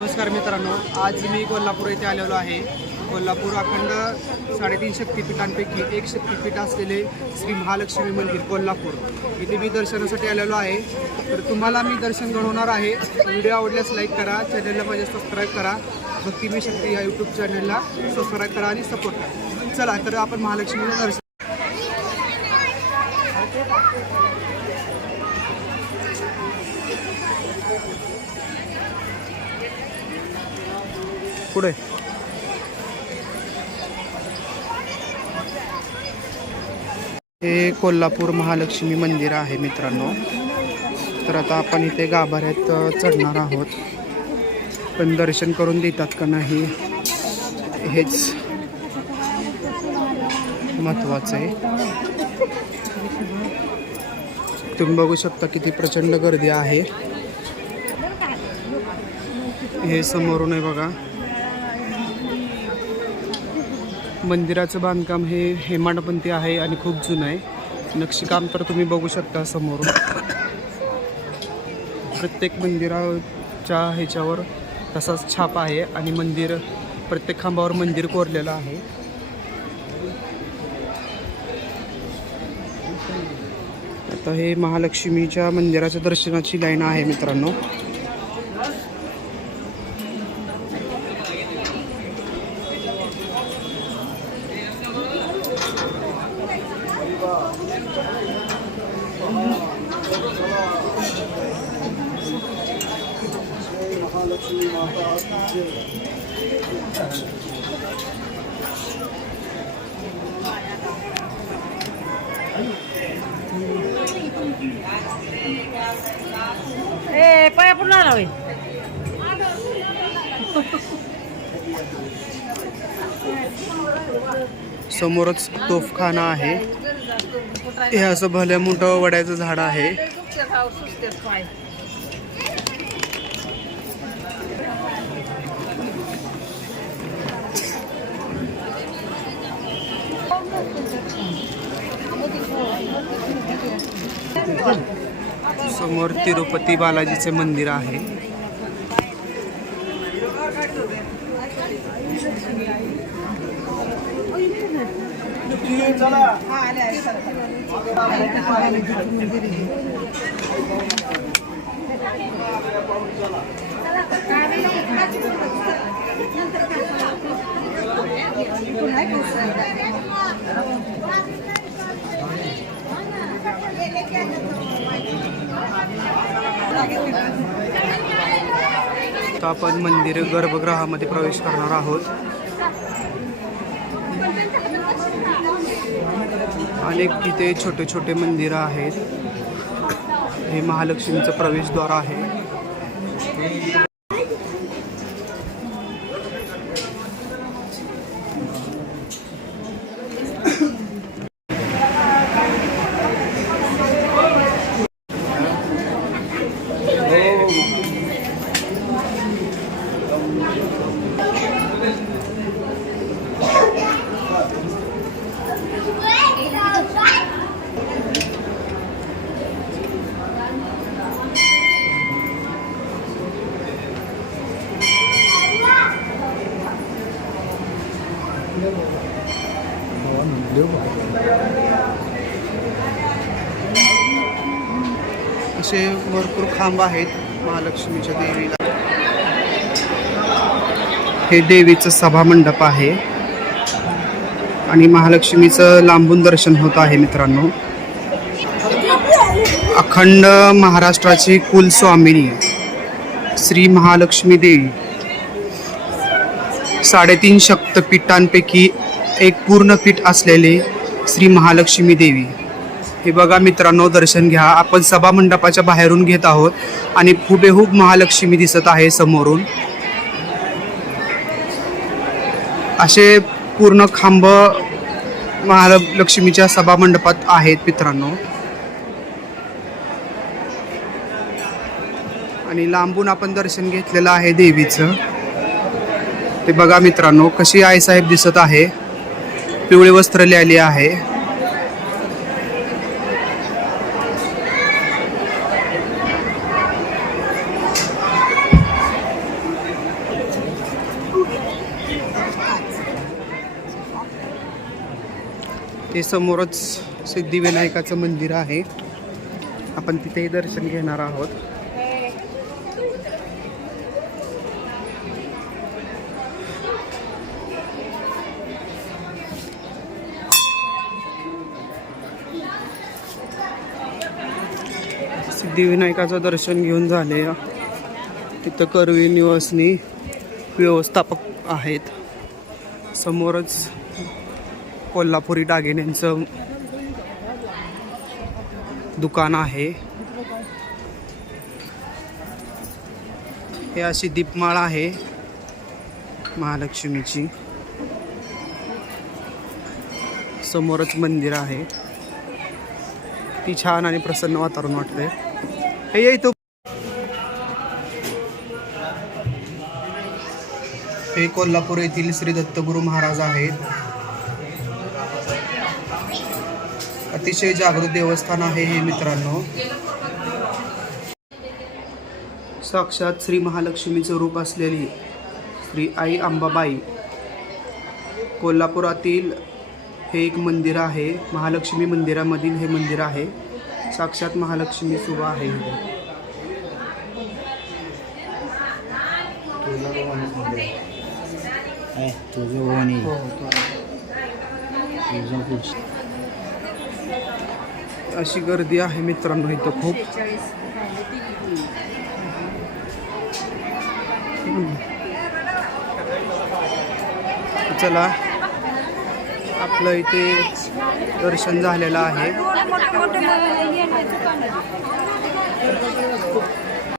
नमस्कार मित्रांनो आज मी कोल्हापूर येथे आलेलो आहे. कोल्हापूर अखंड साडेतीन शक्तिपीठांपैकी एक शक्तिपीठ असलेले श्री महालक्ष्मी मंदिर कोल्हापूर. इथे मी दर्शनासाठी आलेलो आहे. तर तुम्हाला मी दर्शन घडवणार आहे. व्हिडिओ आवडल्यास लाईक करा चॅनलला माझ्या सबस्क्राईब करा. भक्ती मी शक्ती या यूट्यूब चॅनलला सबस्क्राईब करा आणि सपोर्ट करा. चला तर आपण महालक्ष्मीला दर्शन पुढे हे कोल्हापूर महालक्ष्मी मंदिर आहे मित्रांनो. तर आता आपण इथे गाभाऱ्यात चढणार आहोत. पण दर्शन करून देतात का नाही हेच महत्वाचं आहे. तुम्ही बघू शकता किती प्रचंड गर्दी आहे. हे समोरून आहे बघा. मंदिराचं बांधकाम हे हेमाडपंथी आहे आणि खूप जुनं आहे. नक्षीकाम तर तुम्ही बघू शकता समोर. प्रत्येक मंदिराच्या ह्याच्यावर तसाच छाप आहे आणि मंदिर प्रत्येक खांबावर मंदिर कोरलेलं आहे. आता हे महालक्ष्मीच्या मंदिराच्या दर्शनाची लाईन आहे मित्रांनो. ए पाया पण आला होय. समोरच तोफखाना आहे. हे असं भल्या मोठं वड्याचं झाड आहे. समोर तिरुपती बालाजीचे मंदिर आहे. आता आपण मंदिर गर्भगृहामध्ये प्रवेश करणार आहोत. अनेक तिथे छोटे छोटे मंदिरं आहेत. हे महालक्ष्मीचं प्रवेशद्वार आहे. असे भरपूर खांब आहेत महालक्ष्मीच्या देवीला. हे देवीचं सभामंडप आहे. आणि महालक्ष्मीचं लांबून दर्शन होत आहे मित्रांनो. अखंड महाराष्ट्राची कुलस्वामिनी श्री महालक्ष्मी देवी. साडेतीन शक्तपीठांपैकी एक पूर्ण पीठ असलेले श्री महालक्ष्मी देवी. हे बघा मित्रांनो दर्शन घ्या. आपण सभा मंडपाच्या बाहेरून घेत आहोत आणि हुबेहूब महालक्ष्मी दिसत आहे समोरून. असे पूर्ण खांब महालक्ष्मीच्या सभा मंडपात आहेत मित्रांनो. आणि लांबून आपण दर्शन घेतलेलं आहे देवीचं. ते बघा मित्रांनो कशी आईसाहेब दिसत आहे. पिवळे वस्त्र लिहिली आहे. हे समोरच सिद्धिविनायकाचं मंदिर आहे. आपण तिथेही दर्शन घेणार आहोत. सिद्धिविनायकाचं दर्शन घेऊन झाले तिथं करवी निवासनी व्यवस्थापक आहेत. समोरच कोल्हापुरी दागिन्यांचं दुकान आहे. हे अशी दीपमाळ आहे महालक्ष्मीची. समोरच मंदिर आहे. ती छान आणि प्रसन्न वातावरण वाटते हे ये हे कोल्हापूर येथील श्री दत्तगुरू महाराज आहेत. अतिशय जागृत देवस्थान आहे हे मित्रांनो. साक्षात श्री महालक्ष्मीचं रूप असलेली श्री आई अंबाबाई कोल्हापुरातील हे एक मंदिर आहे. महालक्ष्मी मंदिरामधील हे मंदिर आहे. साक्षात महालक्ष्मी सुभा आहे. इथे. तुळजाभवानी हो, हो, तो आहे. तुळजापूर अशी गर्दी आहे मित्रांनो इथं खूप. चला. आपलं इथे दर्शन झालेलं आहे.